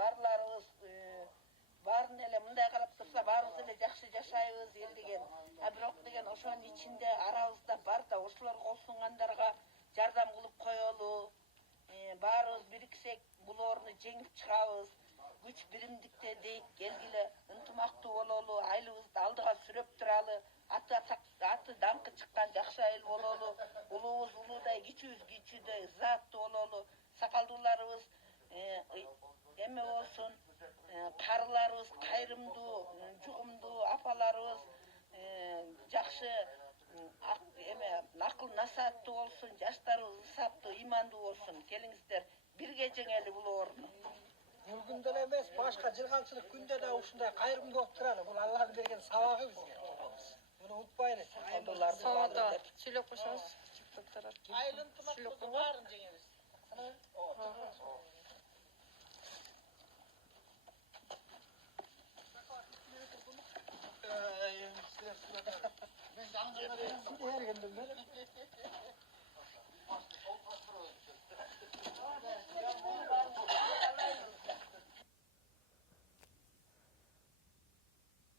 барларыбыз баарын эле мындай карап турса баарыбыз эле жакшы жашайбыз эл деген. А бирок деген ошонун ичинде арабызда бар да ошолорго колсунгандарга жардам кылып коелу. Баарыбыз бириксек бул ооруну жеңип чыгабыз. Күч биримдикте дейт келгиле ынтымактуу бололу, айлыбызды алдыга сүрөп туралы, аты даңкы чыккан жакшы айыл бололу, улуубуз улуудай, кичүүбүз кичүүдөй ызаттуу бололу, сакалдууларыбыз эме болсун, карыларыбыз кайрымдуу, жугумдуу, апаларыбыз жакшы эме акыл насааттуу болсун, жаштарыбыз ысаптуу, ыймандуу болсун. Келиңиздер, бирге жеңели бул ооруну. Бул күндө эле эмес, башка жылганчылык күндө да ушундай кайрымдуу болуп туралы. Бул Аллахтын берген сабагы бизге. Муну унутпайлы. Сауда сүйлөп койсоңуз, чыктыктар. Айыл ынтымактуулуктун баарын жеңебиз. Ben